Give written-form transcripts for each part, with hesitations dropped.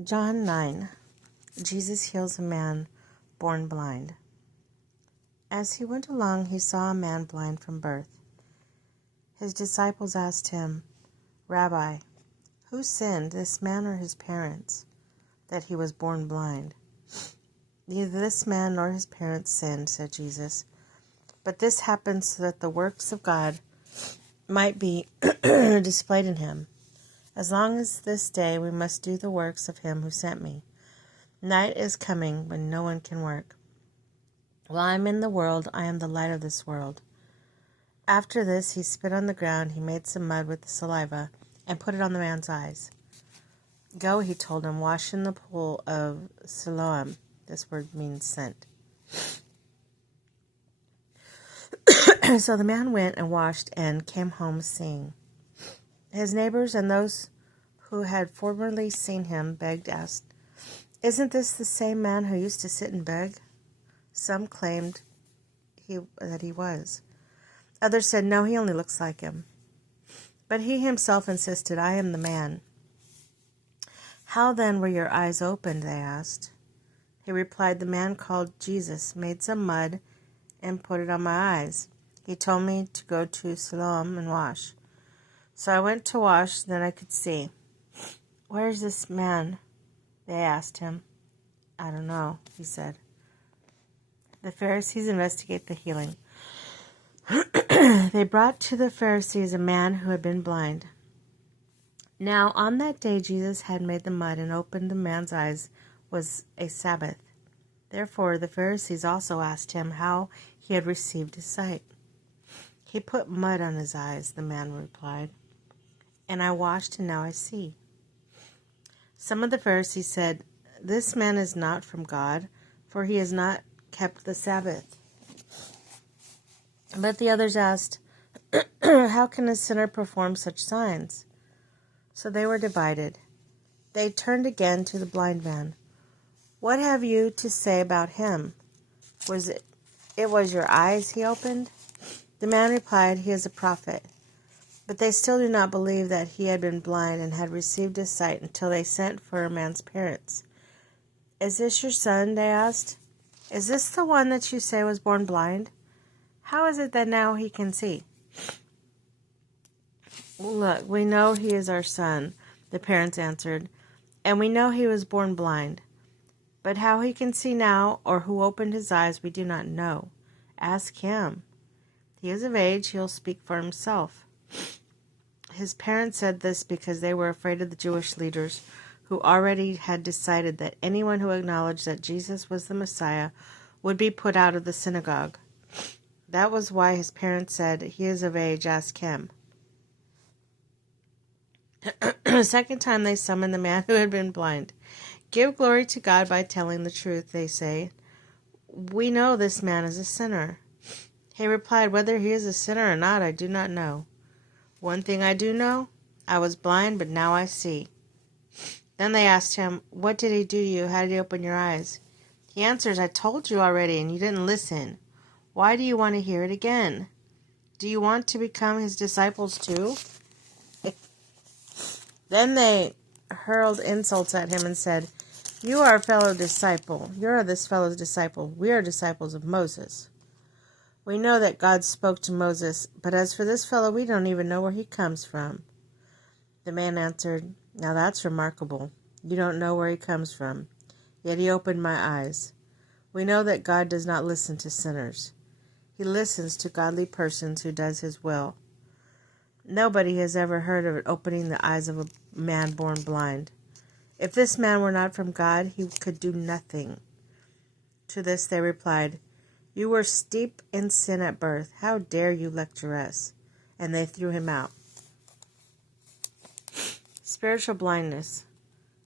John 9. Jesus heals a man born blind. As he went along, he saw a man blind from birth. His disciples asked him, "Rabbi, who sinned, this man or his parents, that he was born blind?" "Neither this man nor his parents sinned," said Jesus, "but this happened so that the works of God might be displayed in him. As long as this day we must do the works of him who sent me. Night is coming when no one can work. While I am in the world, I am the light of this world." After this, he spit on the ground. He made some mud with the saliva and put it on the man's eyes. "Go," he told him, "wash in the pool of Siloam." This word means sent. So the man went and washed and came home seeing. His neighbors and those who had formerly seen him asked, "Isn't this the same man who used to sit and beg?" Some claimed that he was. Others said, "No, he only looks like him." But he himself insisted, "I am the man." "How then were your eyes opened?" they asked. He replied, "The man called Jesus made some mud and put it on my eyes. He told me to go to Siloam and wash. So I went to wash, then I could see." "Where is this man?" they asked him. "I don't know," he said. The Pharisees investigate the healing. They brought to the Pharisees a man who had been blind. Now on that day Jesus had made the mud and opened the man's eyes. Was a Sabbath. Therefore the Pharisees also asked him how he had received his sight. "He put mud on his eyes," the man replied, "and I washed, and now I see." Some of the Pharisees said, "This man is not from God, for he has not kept the Sabbath." But the others asked, "How can a sinner perform such signs?" So they were divided. They turned again to the blind man. "What have you to say about him? It was your eyes he opened?" The man replied, "He is a prophet." But they still did not believe that he had been blind and had received his sight until they sent for a man's parents. "Is this your son?" they asked. "Is this the one that you say was born blind? How is it that now he can see?" "Look, we know he is our son," the parents answered, "and we know he was born blind. But how he can see now, or who opened his eyes, we do not know. Ask him. He is of age, he will speak for himself." His parents said this because they were afraid of the Jewish leaders, who already had decided that anyone who acknowledged that Jesus was the Messiah would be put out of the synagogue. That was why his parents said, "He is of age, ask him." A second time they summoned the man who had been blind. "Give glory to God by telling the truth," they say. "We know this man is a sinner." He replied, "Whether he is a sinner or not, I do not know. One thing I do know, I was blind, but now I see." Then they asked him, "What did he do to you? How did he open your eyes?" He answers, "I told you already, and you didn't listen. Why do you want to hear it again? Do you want to become his disciples too?" Then they hurled insults at him and said, "You are a fellow disciple. You are this fellow's disciple. We are disciples of Moses. We know that God spoke to Moses, but as for this fellow, we don't even know where he comes from." The man answered, "Now that's remarkable. You don't know where he comes from, yet he opened my eyes. We know that God does not listen to sinners. He listens to godly persons who does his will. Nobody has ever heard of it opening the eyes of a man born blind. If this man were not from God, he could do nothing." To this they replied, "You were steeped in sin at birth. How dare you lecture us?" And they threw him out. Spiritual blindness.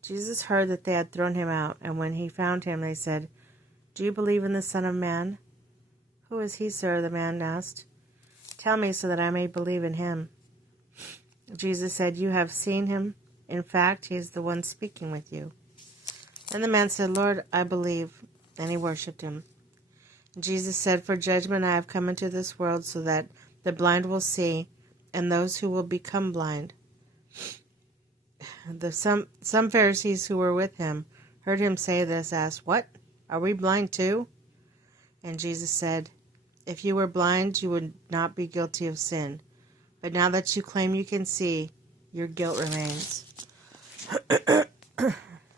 Jesus heard that they had thrown him out, and when he found him, they said, "Do you believe in the Son of Man?" "Who is he, sir?" the man asked. "Tell me so that I may believe in him." Jesus said, "You have seen him. In fact, he is the one speaking with you." Then the man said, "Lord, I believe." And he worshipped him. Jesus said, "For judgment I have come into this world, so that the blind will see, and those who will become blind Some Pharisees who were with him heard him say this, asked, "What? Are we blind too?" And Jesus said, "If you were blind, you would not be guilty of sin. But now that you claim you can see, your guilt remains."